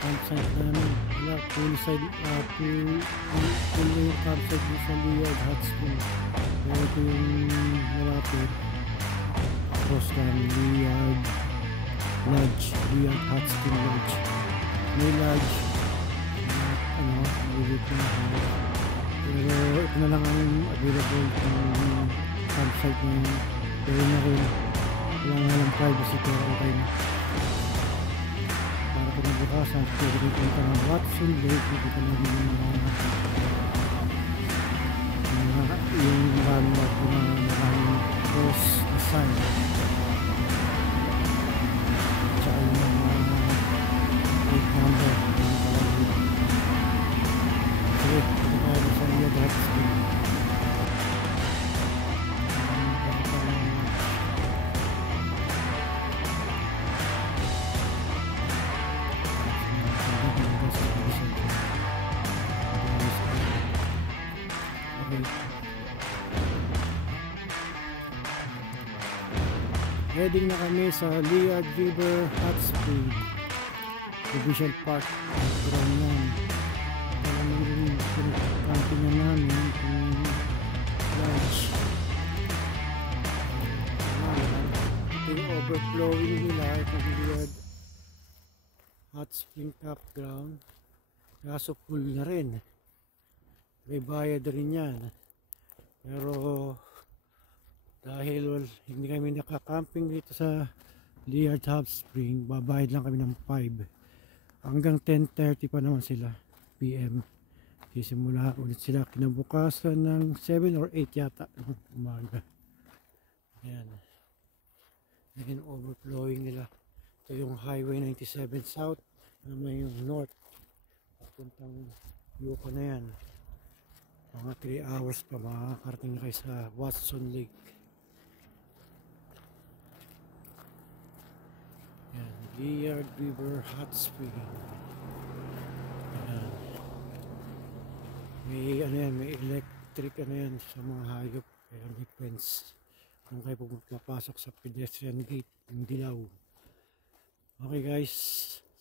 campsite namin. Wala, poolside, pool na yung campsite dito sa Liad Hot Spring. Pero ito yung malapit. Cross kami, Liad Lodge, Liad Hot Spring Lodge. May lodge, malilit na house. Pero ito na lang ang available ng campsite na yun. Pero na rin, wala nga lang privacy pero okay na. Para kinabukasan, pwede rin punta ng Watson Lake, dito ka lang yung landmark na maraming cross na sign. Tsaka yung mga 8 number na palagi. Okay, ito tayo sa Liad Hot Spring. Heading na kami sa Liad River Hot Spring Provincial Park. Ground yan. Maraming rin camping na namin yung lodge. Yung overflowing nila itong Liad Hot Spring Campground. Kaso full na rin. May bayad rin yan. Pero dahil hindi kami nakakamping dito sa Liad Hot Spring, babayad lang kami ng 5 hanggang 10:30 pa naman sila PM. Sisimula ulit sila kinabukasan ng 7 or 8 yata ng umaga. Ayan, ayan overflowing nila. Ito yung Highway 97 South na may yung north papuntang Yuko na yan. Mga 3 hours pa makakarating kayo sa Watson Lake. Yan, Liad River Hot Spring. Yan. May ano yan, may electric ano yan sa mga hayop. Kaya may fence. Kung kayo pagpapasok sa pedestrian gate, yung dilaw. Okay guys,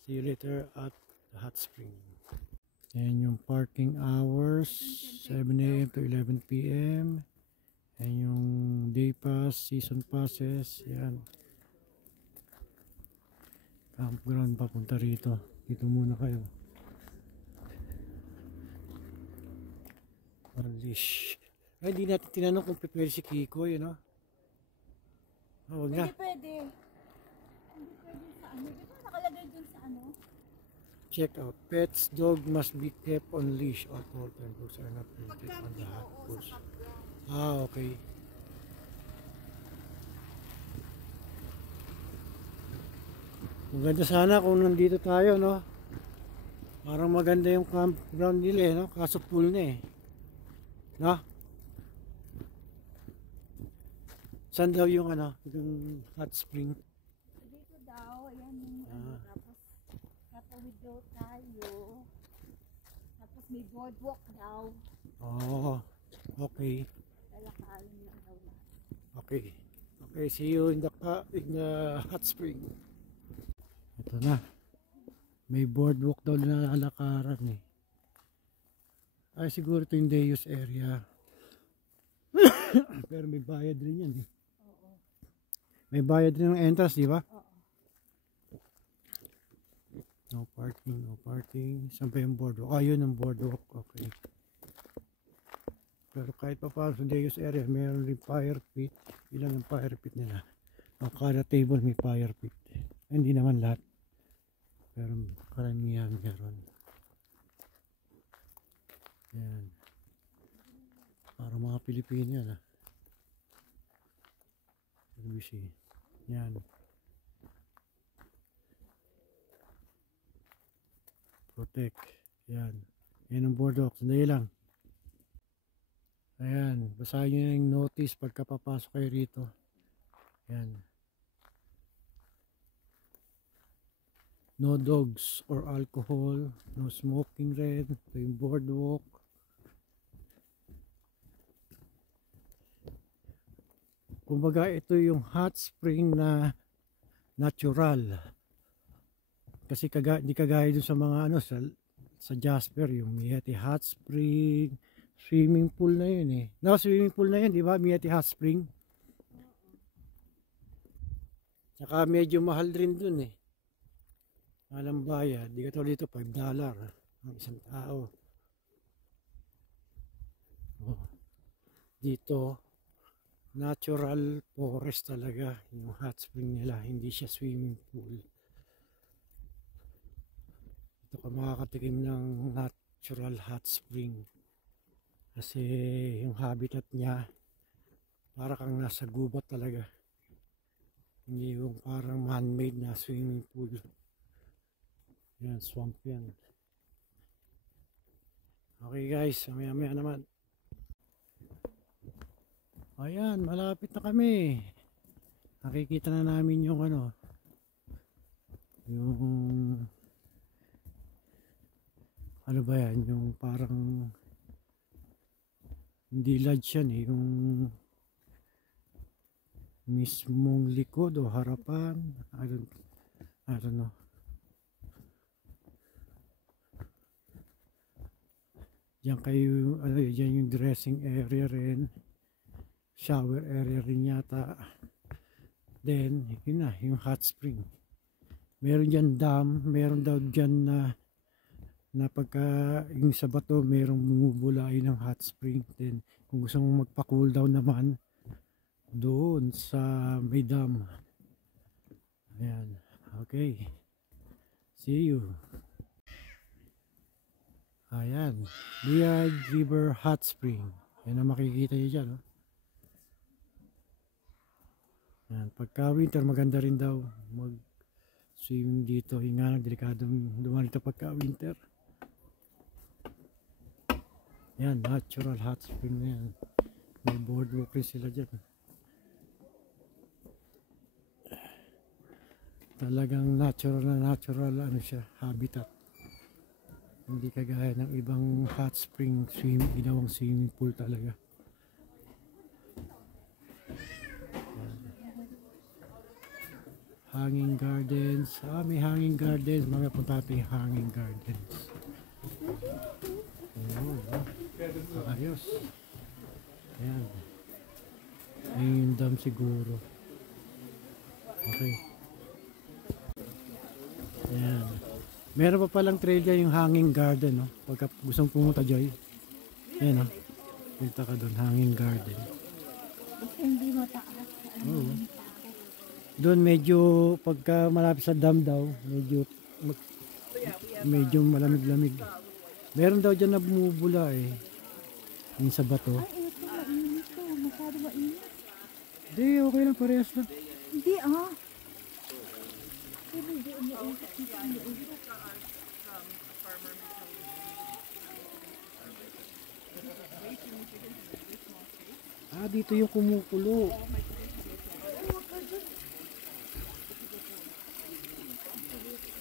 see you later at the hot spring. Yan yung parking hours, 7 AM to 11 PM. Yan yung day pass, season passes, yan. Campground papunta rito. Dito muna kayo. Unleash. Ay, hindi natin tinanong kung pwede si Kiko, yun, no? Oh, wag na. Pwede. Hindi pwede sa ano. Di ba nakalagay dun sa ano? Check out. Pets, dog must be kept on leash. All and dogs are not permitted on the hot course. Ah, okay. Maganda sana kung nandito tayo, no? Parang maganda yung campground nila, no? Kaso full na, eh. No? Saan daw yung, ano, yung hot spring? Dito daw. Ayan yung ano. Tapos katawid daw tayo. Tapos may boardwalk daw. Oh, okay. Lalakarin lang daw na. Okay. Okay, see you in the hot spring. Ito na. May boardwalk daw na alakaran, eh. Ay, siguro ito yung Deus area. Pero may bayad rin yan, eh. Oo. May bayad rin ng entrance, di ba? Oo. No parking, no parking. Saan pa yung boardwalk? Ah, yun ang boardwalk. Okay. Pero kahit pa paano sa Deus area, mayroon rin fire pit. Ilan ang fire pit nila? Ang kada table may fire pit. Hindi naman lahat. Pero karamihan meron. Yan. Para mga Pilipino yan, ah. LBC. Yan. Protect. Yan. Yan ang boardwalk. Sandali lang. Ayan. Basahin nyo yung notice pagka papasok kayo rito. Yan. No dogs or alcohol. No smoking red. Ito yung boardwalk. Kumbaga ito yung hot spring na natural. Kasi hindi kagaya dun sa mga ano sa Jasper, yung Mieti Hot Spring, swimming pool na yun eh. No, swimming pool na yun, di ba? Mieti Hot Spring. Tsaka medyo mahal rin dun eh. Alam bayad, di ka dito $5 ang isang tao. Oh. Dito, natural forest talaga yung hot spring nila, hindi siya swimming pool. Ito ka makakatikim ng natural hot spring kasi yung habitat niya para kang nasa gubat talaga, hindi yung parang man-made na swimming pool. Yan, swamp yan. Okay guys, maya naman. Ayan, malapit na kami. Nakikita na namin yung ano, yung ano ba yan, yung parang hindi lodge yan eh, yung mismong likod o harapan, I don't know. Diyan kayo, ano, diyan yung dressing area rin, shower area rin yata. Then, yun na, yung hot spring. Meron dyan dam, meron daw dyan na pagka yung sa bato, merong bumubulay ng hot spring. Then, kung gusto mong magpa-cool down naman, doon sa may dam. Ayan, okay. See you. Ayan, Liard River Hot Spring. Yan ang makikita nyo dyan. Oh. Yan, pagka winter maganda rin daw mag-swimming dito. Yung nga lang, delikadong dumaan dito pagka winter. Yan, natural hot spring na yan. May boardwalk rin sila dyan. Talagang natural ano siya, habitat. Hindi kagaya ng ibang hot spring ginawang swimming pool talaga. Hanging gardens. May hanging gardens. Mga punta natin yung hanging gardens. Ayos. Ayan. Ayun yung dam siguro. Okay. Ayan. Meron pa palang trail dyan yung hanging garden, no? Pagka gustong pumunta dyan. Ayan, no? Punta ka doon, hanging garden. Hindi mataas. Oo. Doon medyo, pagka malapit sa dam daw, medyo malamig-lamig. Meron daw dyan na bumubula eh. Yung sa bato. Ay, ito, mainit to. Masyado mainit. Hindi, okay lang, parehas lang. Hindi Pero hindi umuusap. Dito yung kumukulo.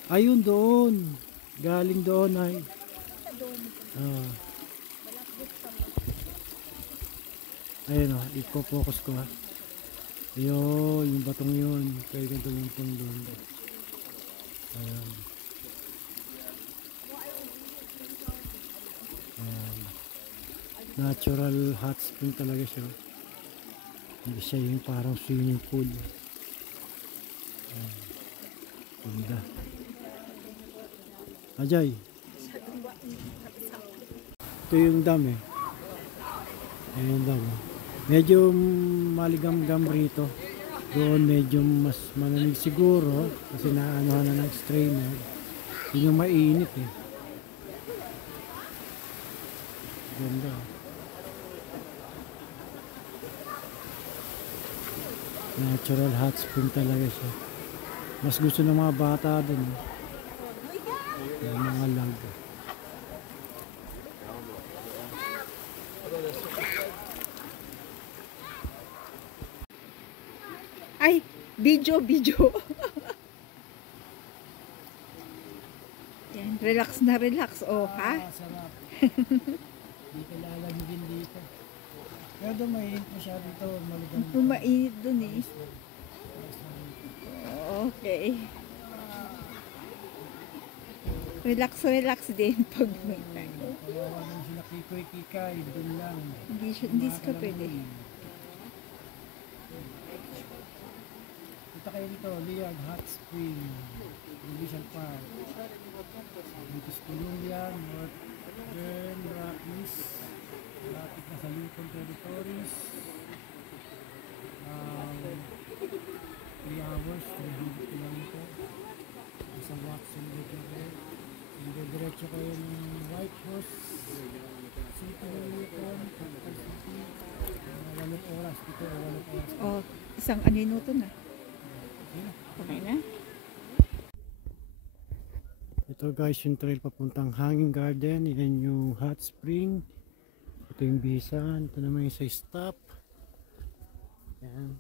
Ayun doon. Galing doon ay. Ayun o, i-focus ko ha. Ayun, yung batong yun. Kaya ganito yung pang doon. Ayan. Ayan. Natural hot spring talaga siya. Hindi siya yung parang swimming pool. Ayan. Ganda. Ajay. Ito yung dam eh. Ayan yung dam. Medyo maligam-gam rito. Doon medyo mas malamig siguro kasi naanohan na ng strainer. Yun yung mainit eh. Ganda. Natural hot spring talaga siya. Mas gusto ng mga bata doon. Yung mga lag. Ay, video. Yan, relax na relax. Ha? Sarap. Hindi ka lalamigin dito. Pero doon mainit mo siya dito. Pumainit dun eh. Okay. relax din pag may time. Kawawa naman sila kikoy-kikay, doon lang. Hindi ka pwede. Punta kayo dito, Liard Hot Spring, Provincial Park. British Columbia, Northern Rockies, malapit na sa Yukon Territories. 3 hours, 300 kilometer. Sa Watson Lake River. Hindi diretso kayo ng Whitehorse City ng Yukon, Capital City. 8 oras dito, 8 oras. Oh, isang minuto na. Okay na? Ito guys yung trail papuntang Hanging Garden. Yan yung hot spring. Ito yung Bisan. Ito naman yung sa stop. Yan.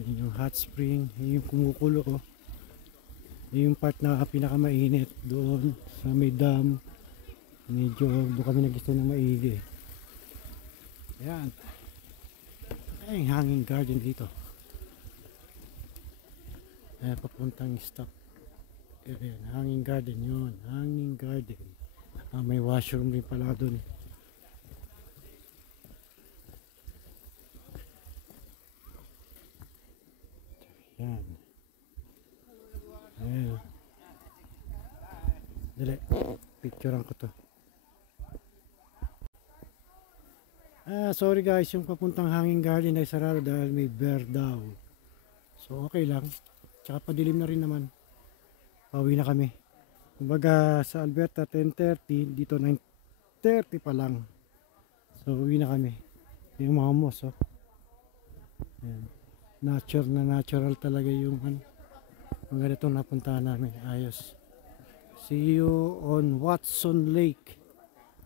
Yan yung hot spring. Yan yung kumukulo oh. Yan yung part na pinakamainit doon sa may dam. Medyo doon kami nag-gusto ng maigi. Yan. Ay, Hanging Garden dito. Ayan, papuntang stop. Ayan, Hanging Garden yun. Hanging Garden. May washroom rin pala dun. Ayan. Ayan. Dali. Picturean ko to. Sorry guys. Yung papuntang Hanging Garden ay sarado dahil may bear daw. So okay lang. Tsaka padilim na rin naman. Pauwi na kami. Kumbaga sa Alberta 10:30, dito 9:30 pa lang. So uwi na kami. Yung mga moss oh. Ayan. Natural talaga yung mga ganitong napuntahan namin. Ayos. See you on Watson Lake.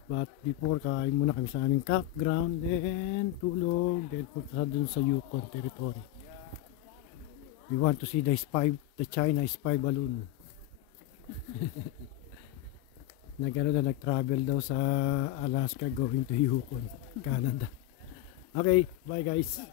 But before, kain muna kami sa aming campground. Then tulog. Then punta dun sa Yukon territory. We want to see the China spy balloon. Nag-travel daw sa Alaska going to Yukon, Canada. Okay, bye guys.